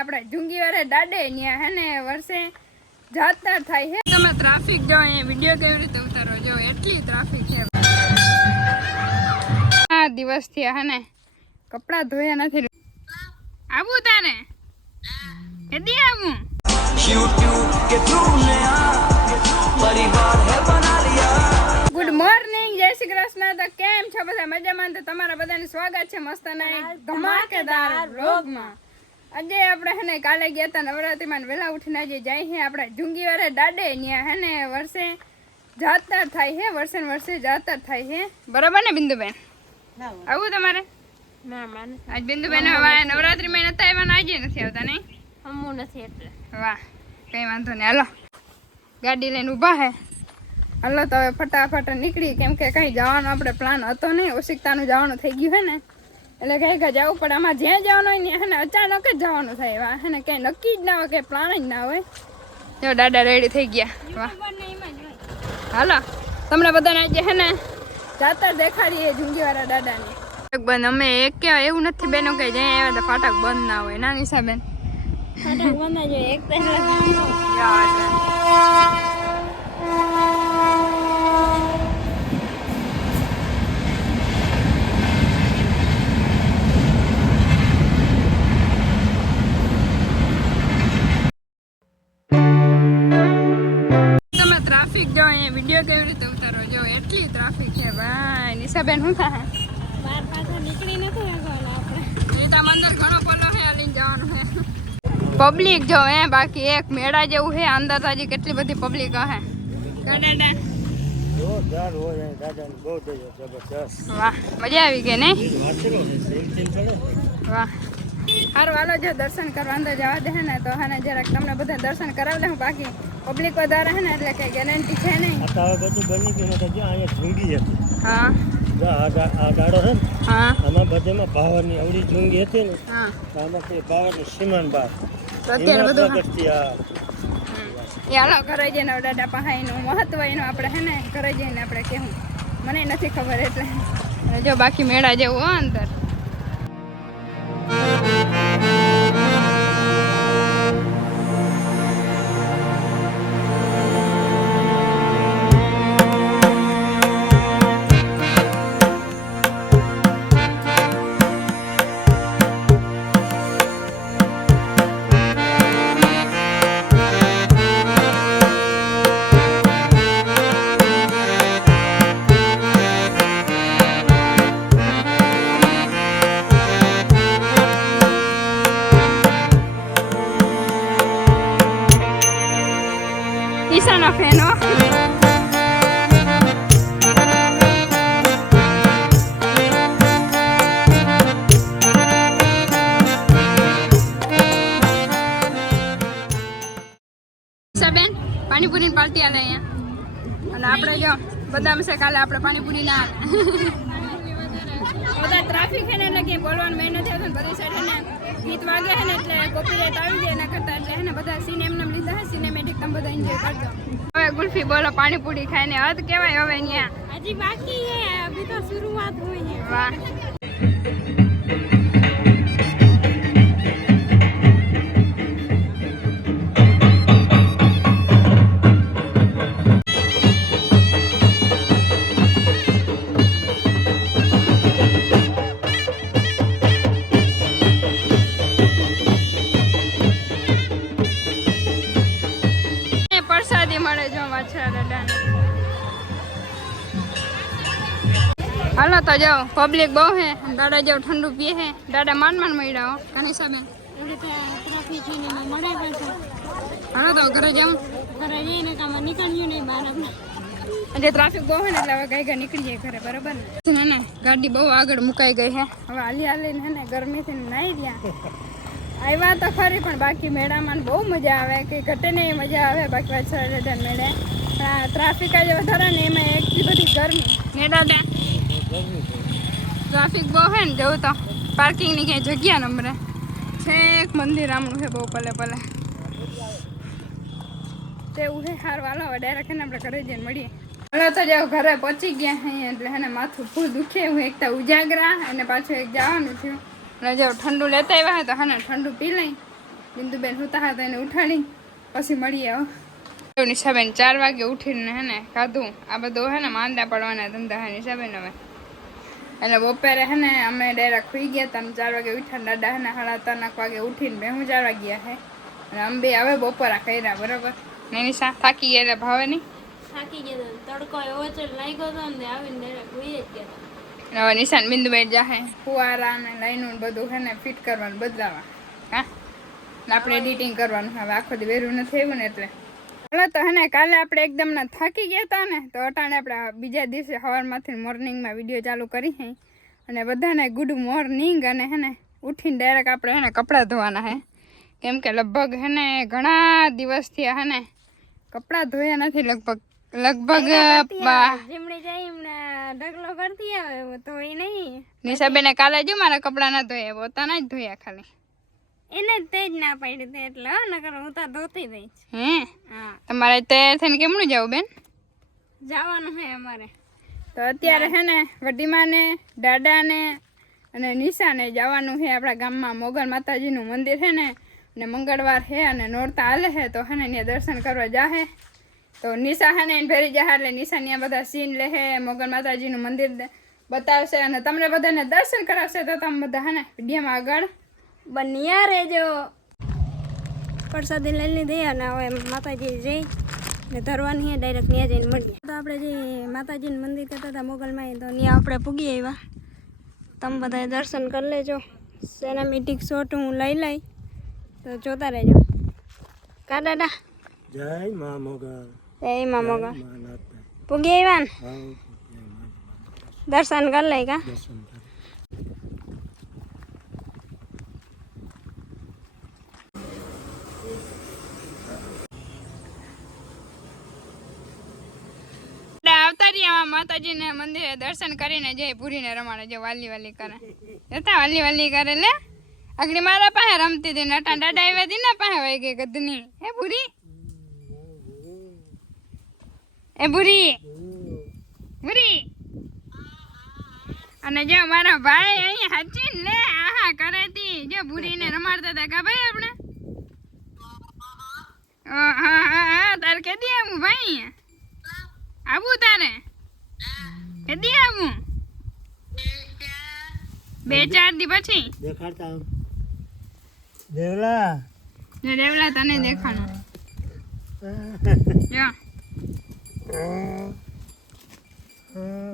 આપણે જુંગી વાળા દાડે ત્યાં હે ને વર્ષે જાતર થાય છે. તમે ટ્રાફિક જો અહીંયા વિડીયો કેવી રીતે ઉતારો જો એટલી ટ્રાફિક છે. આ દિવસથી હે ને કપડા ધોયા નથી. આવું તાને કેદી આવું ગુડ મોર્નિંગ, જય શ્રી કૃષ્ણ. તો કેમ છો બધા? મજામાં? તો તમારા બધાનું સ્વાગત છે મસ્તના ધમાકેદાર વ્લોગમાં. આજે આપણે હે ને કાલે ગયા હતા નવરાત્રીમાં, વહેલા ઉઠીને આજે જાય છે આપણે જુંગી વાળા દાડે. ત્યાં હે ને વર્ષે જાતર થાય છે, વર્ષે ને વર્ષે જાતર થાય છે. બરાબર ને બિંદુબેન? આવું તમારે? આજ બિંદુબેન નવરાત્રીમાં નતા આવ્યા, આજે નથી આવતા નહીં? હમું નથી એટલે. વાહ, કઈ વાંધો નહીં. હાલો ગાડી લઈને ઊભા હે. હાલો તો હવે ફટાફટ નીકળી, કેમ કે કઈ જવાનો આપણે પ્લાન હતો નહીં. ઓશિકતાનું જવાનું થઈ ગયું હે ને, એટલે કઈ જવું પડે. આમાં જ્યાં જવાનું હોય ને હે ને અચાનક જ જવાનું થાય. હે ને કઈ નક્કી જ ના હોય, કઈ પ્લાન જ ના હોય. જો દાદા રેડી થઈ ગયા. વાહ, હાલો તમને બધાને આજે હે ને જાતર દેખાડીએ જુંગીવાળા દાદાની. બંધ અમે એક કહેવાય એવું નથી બેનો કે જ્યાં આવ્યા તો ફાટક બંધ ના હોય. ના નિશાબેન ફાટક બંધ જ હોય. એક ટ્રાફિક જો અહીંયા વિડીયો કેવી રીતે ઉતારો જો એટલી ટ્રાફિક છે ભાઈ. નિશાબેન શું થાય? બાર પાછા નીકળી નથી શકવાના આપણે. ગીતા મંદિર ઘણો પોલો છે, લઈને જવાનું છે. પબ્લિક જો હે બાકી એક મેળા જેવું છે અંદર. હજી કેટલી બધી પબ્લિક હે. વાહ, મજા આવી ગઈ નહીં? વાહ, સારું હાલો. જો દર્શન કરવા અંદર જવા દે ને તો હે ને જરાક તમને બધા દર્શન કરાવી દઉં. બાકી પબ્લિક વધારે હે ને એટલે કઈ ગેરંટી છે નહીં. બધું બની ગયું તો અહીંયા ઝુંગી હતી. હા, આ દાડો છે ને, હા, આમાં બધામાં પાવરની અવળી ઝુંગી હતી ને, હા, આમાંથી પાવરની સીમાન બાર અત્યારે બધું કરતી. એ હાલો ઘરે જઈને દાદા પહાઈનું મહત્વ એનું આપણે હે ને ઘરે જઈને આપણે કેવું, મને નથી ખબર એટલે. જો બાકી મેળા જેવું હો અંદર. ઈશાનો ફેન હો. ઈશાબેન પાણીપુરી ની પાર્ટી આલે અહીંયા. અને આપણે જો બદામ છે કાલે આપણે પાણીપુરી ના બધા ટ્રાફિક છે ને એટલે કે બોલવાનું મેં નથી આવતું. બધી સાઈડ ને ગીત વાગે છે ને એટલે કોપીરાઈટ આવી જાય એના કરતા એટલે હે ને બધા સીન એમને લીધા હે. સિનેમેટિક તમે બધા એન્જોય કરજો. હવે ગુલ્ફી બોલો પાણીપુરી ખાઈને હદ કેવાય હવે અહીંયા. હજી બાકી છે, અભી તો શરૂઆત हुई है. વાહ, પ્રસાદી મળે જો માછરા દાદાને. હાલો તો જાઓ, પબ્લિક બહુ હે. દાદા જાવ ઠંડુ પીએ હે. દાદા માન મળ્યા હો કાની સામે. હાલો તો ઘરે જાઉં. ઘરે જઈને કામ નીકળ્યું નહીં બહાર. જે ટ્રાફિક બહુ હે ને એટલે હવે કઈ નીકળી જાય ઘરે. બરાબર ને? ને ગાડી બહુ આગળ મુકાઈ ગઈ હે. હવે હાલી હાલીને હે ને ગરમીથી નાઈ ગયા. આવ્યા તો ખરી પણ બાકી મેળામાં બહુ મજા આવે, કે ઘટે ને મજા આવે. બાકી વાછરા મેળે ટ્રાફિક જ વધારે ને એમાં એટલી બધી ગરમી. મેળા ટ્રાફિક બહુ હે ને જવું તો પાર્કિંગની ક્યાંય જગ્યા નંબરે છે. એક મંદિર આમનું છે બહુ પલે પલે તેવું છે. સારું હાલો હવે ડાયરેક્ટ ને આપણે ઘરે જઈને મળીએ. હાલો તો જાઓ ઘરે પહોંચી ગયા અહીંયા. એટલે હે ને માથું ફૂલ દુખે. હું એક તો ઉજાગરા અને પાછું એક જવાનું થયું. અને જો ઠંડુ લેતા આવ્યા તો હા ને ઠંડુ પી લઈ. બિંદુબેન સુતા હતા એને ઉઠાડી પછી મળીએ હવે નિશાબેન 4 વાગે ઉઠીને હે ને ખાધું આ બધું હે ને માંદા પડવાના ધંધા હે નિશાબેન હવે એટલે બપોરે હે ને અમે ડાયરેક્ટ ખુઈ ગયા હતા 4 વાગે ઉઠ્યા દાદા હે ને 3:30 વાગે ઉઠીને ભેહું ચારવા ગયા હે અને અંબે હવે બપોરા કર્યા બરોબર ને નિશા થાકી ગયા એટલે ભાવે નહીં થાકી ગયો તડકો એવો છે લાગ્યો તો ને આવીને ડાયરેક્ટ ભૂઈ જ ગયા હવે નિશાન બિંદુબેન જાહે ફુવારા ને લાઈનું બધું હે ને ફિટ કરવાનું બદલાવા હા ને આપણે એડિટિંગ કરવાનું હવે આખો દી વેરું નથી આવ્યું ને એટલે હાલો તો હે ને કાલે આપણે એકદમ ના થાકી ગયા હતા ને તો અટાણે આપણે બીજા દિવસે સવારમાંથી મોર્નિંગમાં વિડીયો ચાલુ કરી હે અને બધાને ગુડ મોર્નિંગ અને હે ને ઉઠીને ડાયરેક્ટ આપણે હે ને કપડાં ધોવાના હે કેમ કે લગભગ હે ને ઘણા દિવસથી હે ને કપડાં ધોયા નથી લગભગ જીમડી જાય એમને ઢગલો કરતી આવે તો એ નહીં નિશાબેને કાલે જો મારા કપડાં ના ધોયા પોતાના જ ધોયા ખાલી એને જ તે જ ના પાડી દે એટલે નકર હું તો ધોતી દઈશ હે હા તમારે તૈયાર થઈને કેમનું જાવ બેન જવાનું હે અમારે તો અત્યારે હે ને વડીમાને દાદાને અને નિશાને જવાનું છે આપણા ગામમાં મોગલ માતાજીનું મંદિર છે ને અને મંગળવાર છે અને નોરતા હાલે છે તો હે ને ત્યાં દર્શન કરવા જાહે તો નિશા હે ને એને ભેરી જાહે એટલે નિશા ત્યાં બધા સીન લે હે મોગલ માતાજીનું મંદિર બતાવશે અને તમને બધાને દર્શન કરાવશે તો તમે બધા હે ને વિડીયોમાં આગળ બન્યા રહેજો પ્રસાદી લઈ લીધી અને હવે માતાજી જઈ ને ધરવાની હે ડાયરેક્ટ ત્યાં જઈને મળીએ તો આપણે જે માતાજીનું મંદિર કરતા હતા મોગલમાં તો ત્યાં આપણે પૂગી આવ્યા તમે બધા દર્શન કરી લેજો સિનેમેટિક શોટ હું લઈ તો જોતા રહેજો કા દાદા જય મા મોગલ જય મા મોગલ મા નાથતા પૂગી આવ્યા ને હા દર્શન કરી લઈ કા દર્શન કર આવતા રહ્યા માતાજીને મંદિરે દર્શન કરીને જઈ પૂરીને રમાડે જો વાલી વાલી કરે જતા વાલી વાલી કરે લે આગળ મારા પાસે રમતી હતી નટા દાદા આવ્યા હતી ને પાસે વહી ગઈ ગદની એ પૂરી પૂરી અને જો મારા ભાઈ અહીંયા હાચી લે આહા કરે તી જો પૂરીને રમાડતા હતા કા ભાઈ આપણે હા તાર કેદી આવું ભાઈ આવું તારે કેદી આવું 2-4 દી પછી દેખાડતા દેવલા જો દેવલા તને દેખાણો જો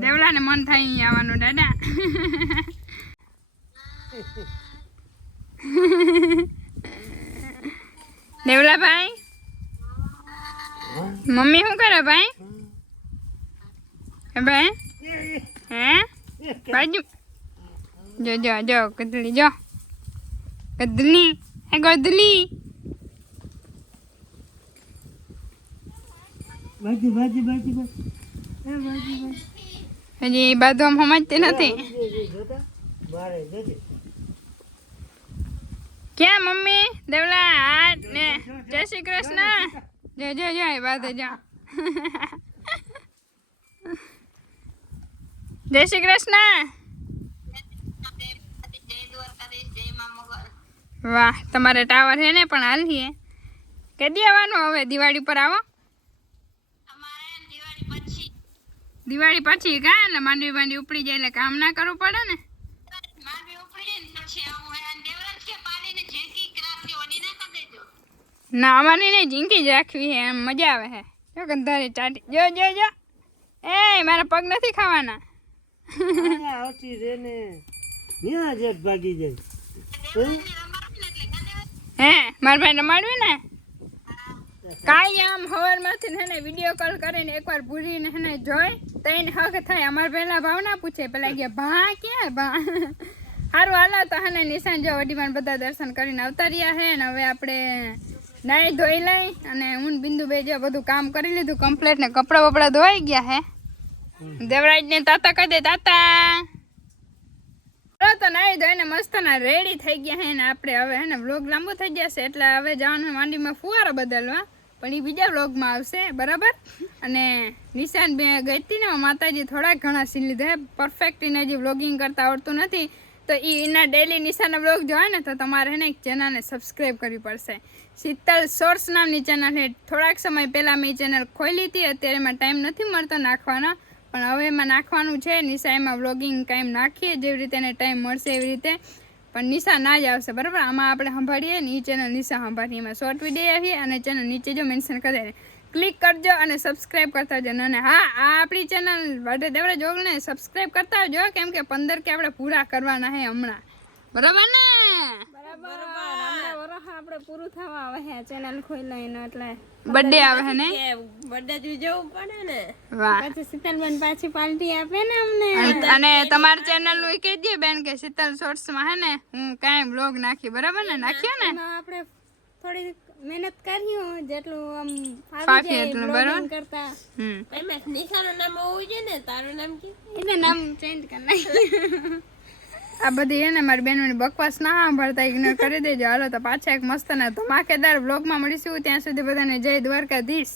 દેવલા ને મન થાય અહીં આવવાનું દાદા દેવલા ભાઈ મમ્મી શું કરે ભાઈ હે ભાઈ હે બાજુ જો જો જો ગદલી જો ગદલી હે ગદલી બાજી બાજી બાજી હજી બાજુ આમ સમજતી નથી જોતા મારે જજે ક્યાં મમ્મી દેવલા આ ને જય શ્રી કૃષ્ણ જો જો જો એ બાદ જો જય શ્રી કૃષ્ણ વાહ તમારે ટાવર છે ને પણ હાલીએ કેદી આવવાનું હવે દિવાળી પર આવો દિવાળી પછી કા એટલે માંડવી ઉપડી જાય એટલે કામ ના કરવું પડે ને ના અમારી ને ઝીંકી જ રાખવી હે એમ મજા આવે હે જો ગંધારી ચાટી જો જો જો એ મારા પગ નથી ખાવાના આવતી રે ને ન્યા જેટ ભાગી જાય હે મારા ભાઈ રમાડવી ને કાંઈ આમ હવારમાંથી હે ને વિડીયો કોલ કરીને એકવાર ભૂરીને હે ને જોઈ તઈને હક થાય અમારે પહેલા ભાવ ના પૂછે પેલા ગયા ભા ક્યાં ભા સારું હાલો તો હે ને નિશાન જો વડીમાં બધા દર્શન કરીને આવતા રહ્યા હે ને હવે આપણે નાઈ ધોઈ લઈ અને હું બિંદુ બે જો બધું કામ કરી લીધું કમ્પ્લીટ ને કપડા બપડા ધોવાઈ ગયા હે દેવરાજ ને તાતા કહી દે તાતા તો નાઈ ધોઈને મસ્ત ના રેડી થઈ ગયા હે ને આપણે હવે હે ને વ્લોગ લાંબો થઈ જશે એટલે હવે જવાનું માંડીમાં ફુવારો બદલવા પણ એ બીજા વ્લોગમાં આવશે બરાબર અને નિશાન બે ગઈ હતી ને માતાજી થોડાક ઘણા સીન લીધા પરફેક્ટ એને હજી વ્લોગિંગ કરતા આવડતું નથી તો એના ડેલી નિશાના બ્લોગ જોવા ને તો તમારે એને ચેનલને સબસ્ક્રાઈબ કરવી પડશે. શીતલ શોર્ટ્સ નામની ચેનલ છે. થોડાક સમય પહેલાં મેં ચેનલ ખોલી હતી, અત્યારે એમાં ટાઈમ નથી મળતો નાખવાનો, પણ હવે એમાં નાખવાનું છે. નિશા એમાં વ્લોગિંગ કાયમ નાખીએ જેવી રીતે એને ટાઈમ મળશે એવી રીતે, પણ નિશા ના જ આવશે બરાબર. આમાં આપણે સંભાળીએ ને એ ચેનલ નિશા સંભાળીએ, એમાં શોર્ટ વિડીયો આવીએ અને ચેનલ નીચે જો મેન્શન કરી દે, ક્લિક કરજો અને સબસ્ક્રાઈબ કરતા આવજો. અને હા, આ આપણી ચેનલ વાડે દેવડે જોગને સબસ્ક્રાઈબ કરતા આવજો, કેમ કે 15 કે આપણે પૂરા કરવાના છે હમણાં, બરાબર ને? બરાબર. હમણાં વરસ આપણે પૂરું થવા આવે છે ચેનલ ખોલાઈને, એટલે બર્થડે આવે છે ને, બર્થડે જોવું પડે ને. વાહ. પછી શીતલબેન પાછી પાર્ટી આપે ને અમને. અને તમારી ચેનલ નું કહી દે બેન કે શીતલ શોર્ટ્સ માં હે ને હું કાંઈ બ્લોગ નાખી, બરાબર ને? નાખ્યો ને? એમાં આપણે થોડી મહેનત કર્યું જેટલું આમ ફાફી આવી જાય એટલું, blogging બરાબર. કરતા. એમાં નિશાનું નામ હોવું જોઈએ ને. તારું નામ કે એટલે નામ ચેન્જ કરી નાખ્યું. આ બધી હે ને મારી બહેનોની બકવાસ ના સાંભળતા ઇગ્નોર કરી દેજો. હાલો તો પાછા એક મસ્ત ના ધમાકેદાર બ્લોગમાં મળીશું. ત્યાં સુધી બધાને જય દ્વારકાધીશ.